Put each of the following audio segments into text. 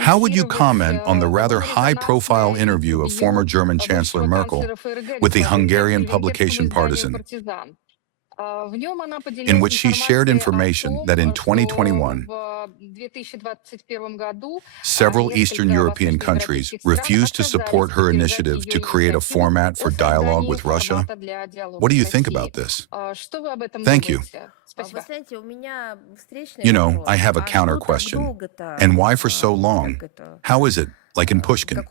How would you comment on the rather high-profile interview of former German Chancellor Merkel with the Hungarian publication Partizan, in which she shared information that in 2021, several Eastern European countries refused to support her initiative to create a format for dialogue with Russia? What do you think about this? Thank you. You know, I have a counter question. And why for so long? How is it, like in Pushkin?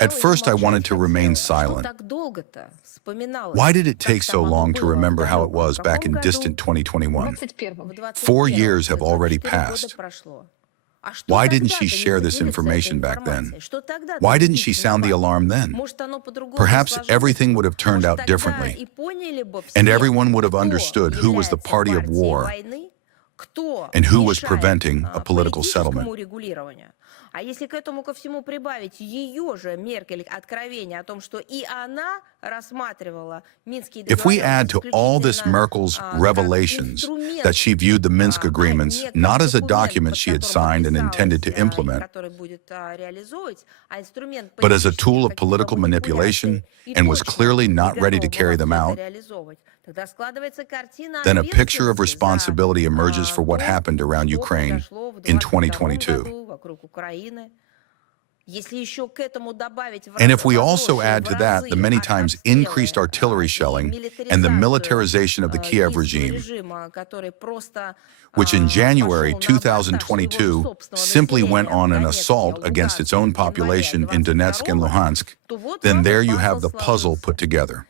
At first I wanted to remain silent. Why did it take so long to remember how it was back in distant 2021? 4 years have already passed. Why didn't she share this information back then? Why didn't she sound the alarm then? Perhaps everything would have turned out differently, and everyone would have understood who was the party of war and who was preventing a political settlement. А если к этому ко всему прибавить ее же Меркель откровение о том, что и она рассматривала Минские договоренности. If we add to all this Merkel's revelations that she viewed the Minsk Agreements not as a document she had signed and intended to implement, but as a tool of political manipulation and was clearly not ready to carry them out, then a picture of responsibility emerges for what happened around Ukraine in 2022. And if we also add to that the many times increased artillery shelling and the militarization of the Kiev regime, which in January 2022 simply went on an assault against its own population in Donetsk and Luhansk, then there you have the puzzle put together.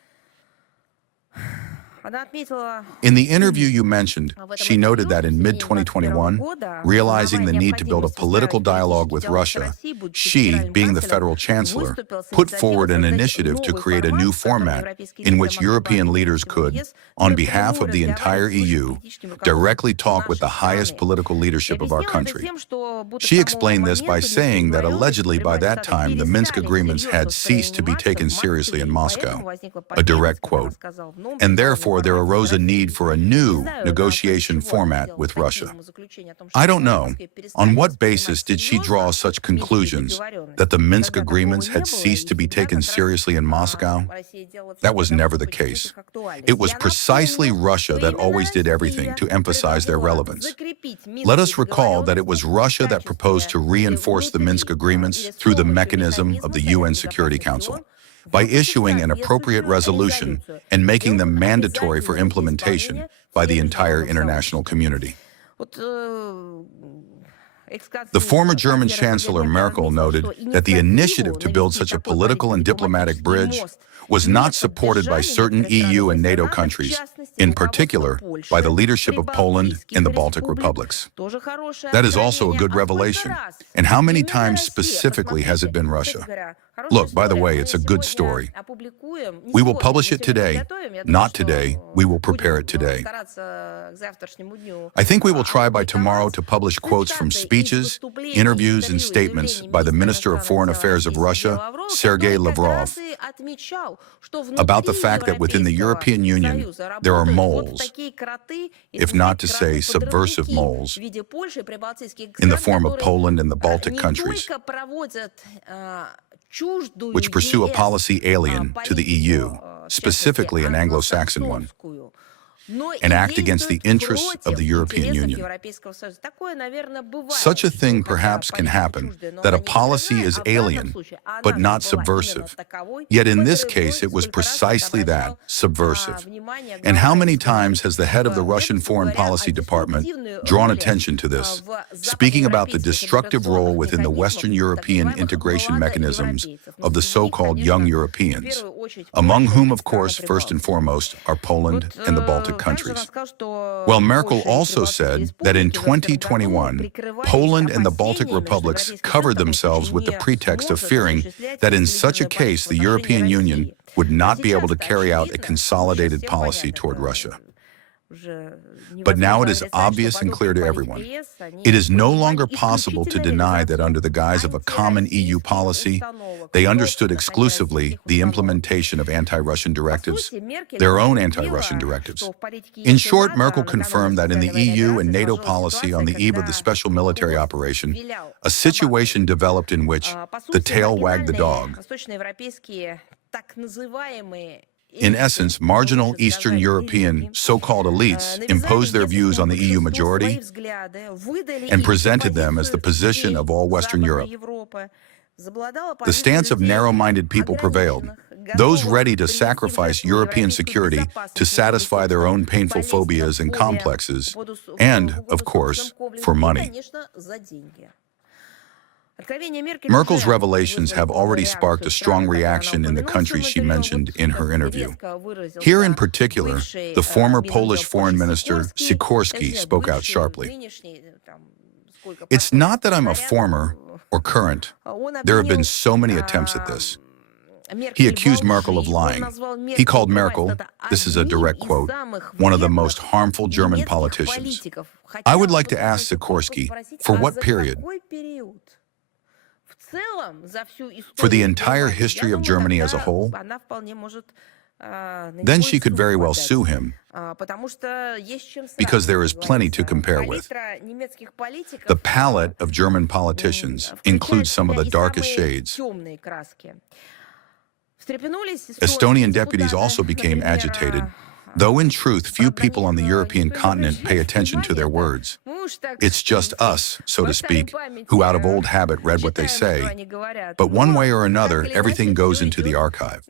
In the interview you mentioned, she noted that in mid-2021, realizing the need to build a political dialogue with Russia, she, being the federal chancellor, put forward an initiative to create a new format in which European leaders could, on behalf of the entire EU, directly talk with the highest political leadership of our country. She explained this by saying that allegedly by that time the Minsk Agreements had ceased to be taken seriously in Moscow, a direct quote, and therefore there arose a need for a new negotiation format with Russia. I don't know, on what basis did she draw such conclusions that the Minsk Agreements had ceased to be taken seriously in Moscow? That was never the case. It was precisely Russia that always did everything to emphasize their relevance. Let us recall that it was Russia that proposed to reinforce the Minsk Agreements through the mechanism of the UN Security Council, by issuing an appropriate resolution and making them mandatory for implementation by the entire international community. The former German Chancellor Merkel noted that the initiative to build such a political and diplomatic bridge was not supported by certain EU and NATO countries, in particular by the leadership of Poland and the Baltic republics. That is also a good revelation. And how many times specifically has it been Russia? Look, by the way, it's a good story. We will publish it today. Not today. We will prepare it today. I think we will try by tomorrow to publish quotes from speeches, interviews, and statements by the Minister of Foreign Affairs of Russia, Sergei Lavrov, about the fact that within the European Union there are moles, if not to say subversive moles, in the form of Poland and the Baltic countries, which pursue a policy alien to the EU, specifically an Anglo-Saxon one, and act against the interests of the European Union. Such a thing perhaps can happen, that a policy is alien, but not subversive. Yet in this case, it was precisely that, subversive. And how many times has the head of the Russian Foreign Policy Department drawn attention to this, speaking about the destructive role within the Western European integration mechanisms of the so-called young Europeans, among whom, of course, first and foremost, are Poland and the Baltic countries. Well, Merkel also said that in 2021, Poland and the Baltic republics covered themselves with the pretext of fearing that in such a case, the European Union would not be able to carry out a consolidated policy toward Russia. But now it is obvious and clear to everyone. It is no longer possible to deny that under the guise of a common EU policy, they understood exclusively the implementation of anti-Russian directives, their own anti-Russian directives. In short, Merkel confirmed that in the EU and NATO policy on the eve of the special military operation, a situation developed in which the tail wagged the dog. In essence, marginal Eastern European so-called elites imposed their views on the EU majority and presented them as the position of all Western Europe. The stance of narrow-minded people prevailed, those ready to sacrifice European security to satisfy their own painful phobias and complexes, and, of course, for money. Merkel's revelations have already sparked a strong reaction in the countries she mentioned in her interview. Here in particular, the former Polish foreign minister Sikorski spoke out sharply. It's not that I'm a former or current. There have been so many attempts at this. He accused Merkel of lying. He called Merkel, this is a direct quote, one of the most harmful German politicians. I would like to ask Sikorski, for what period? For the entire history of Germany as a whole? Then she could very well sue him, because there is plenty to compare with. The palette of German politicians includes some of the darkest shades. Estonian deputies also became agitated, though in truth few people on the European continent pay attention to their words. It's just us, so to speak, who out of old habit read what they say, but one way or another, everything goes into the archive.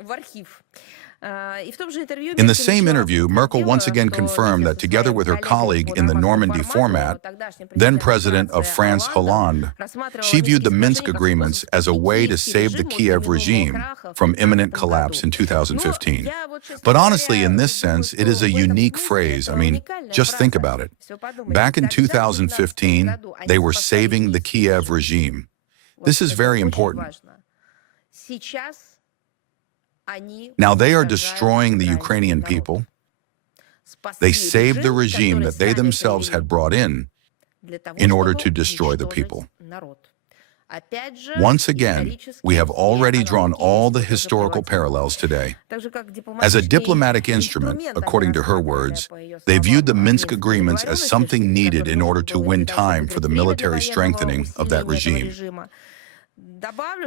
In the same interview, Merkel once again confirmed that together with her colleague in the Normandy format, then President of France Hollande, she viewed the Minsk Agreements as a way to save the Kiev regime from imminent collapse in 2015. But honestly, in this sense, it is a unique phrase. I mean, just think about it. Back in 2015, they were saving the Kiev regime. This is very important. Now they are destroying the Ukrainian people. They saved the regime that they themselves had brought in order to destroy the people. Once again, we have already drawn all the historical parallels today. As a diplomatic instrument, according to her words, they viewed the Minsk Agreements as something needed in order to win time for the military strengthening of that regime.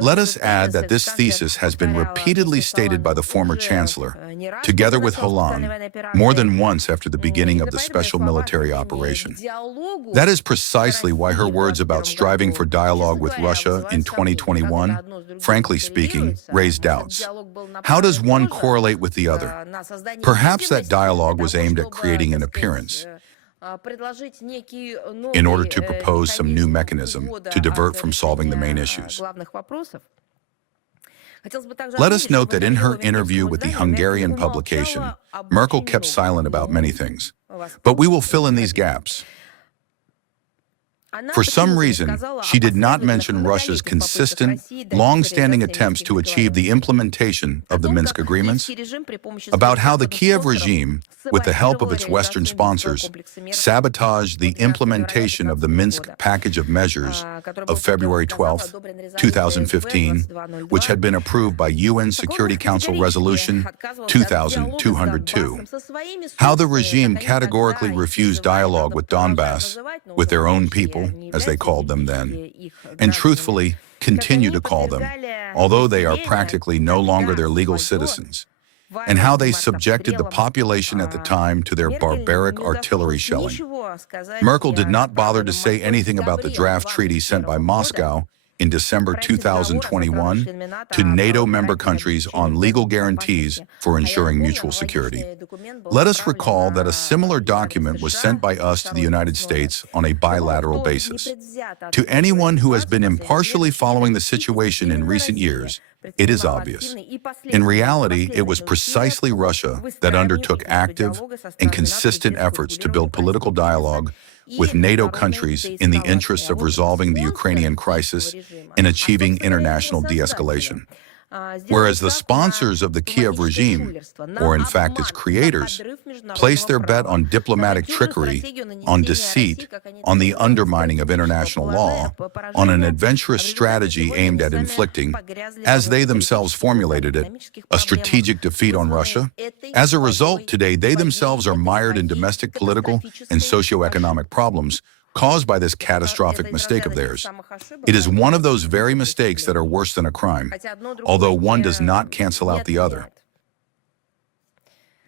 Let us add that this thesis has been repeatedly stated by the former chancellor, together with Hollande, more than once after the beginning of the special military operation. That is precisely why her words about striving for dialogue with Russia in 2021, frankly speaking, raise doubts. How does one correlate with the other? Perhaps that dialogue was aimed at creating an appearance, in order to propose some new mechanism to divert from solving the main issues. Let us note that in her interview with the Hungarian publication, Merkel kept silent about many things. But we will fill in these gaps. For some reason, she did not mention Russia's consistent, long-standing attempts to achieve the implementation of the Minsk Agreements, about how the Kiev regime, with the help of its Western sponsors, sabotaged the implementation of the Minsk package of measures of February 12, 2015, which had been approved by UN Security Council Resolution 2202, how the regime categorically refused dialogue with Donbass, with their own people, as they called them then, and truthfully continue to call them, although they are practically no longer their legal citizens, and how they subjected the population at the time to their barbaric artillery shelling. Merkel did not bother to say anything about the draft treaty sent by Moscow in December 2021 to NATO member countries on legal guarantees for ensuring mutual security. Let us recall that a similar document was sent by us to the United States on a bilateral basis. To anyone who has been impartially following the situation in recent years, it is obvious. In reality, it was precisely Russia that undertook active and consistent efforts to build political dialogue with NATO countries in the interests of resolving the Ukrainian crisis and achieving international de-escalation. Whereas the sponsors of the Kiev regime, or in fact its creators, place their bet on diplomatic trickery, on deceit, on the undermining of international law, on an adventurous strategy aimed at inflicting, as they themselves formulated it, a strategic defeat on Russia. As a result, today they themselves are mired in domestic political and socioeconomic problems caused by this catastrophic mistake of theirs. It is one of those very mistakes that are worse than a crime, although one does not cancel out the other.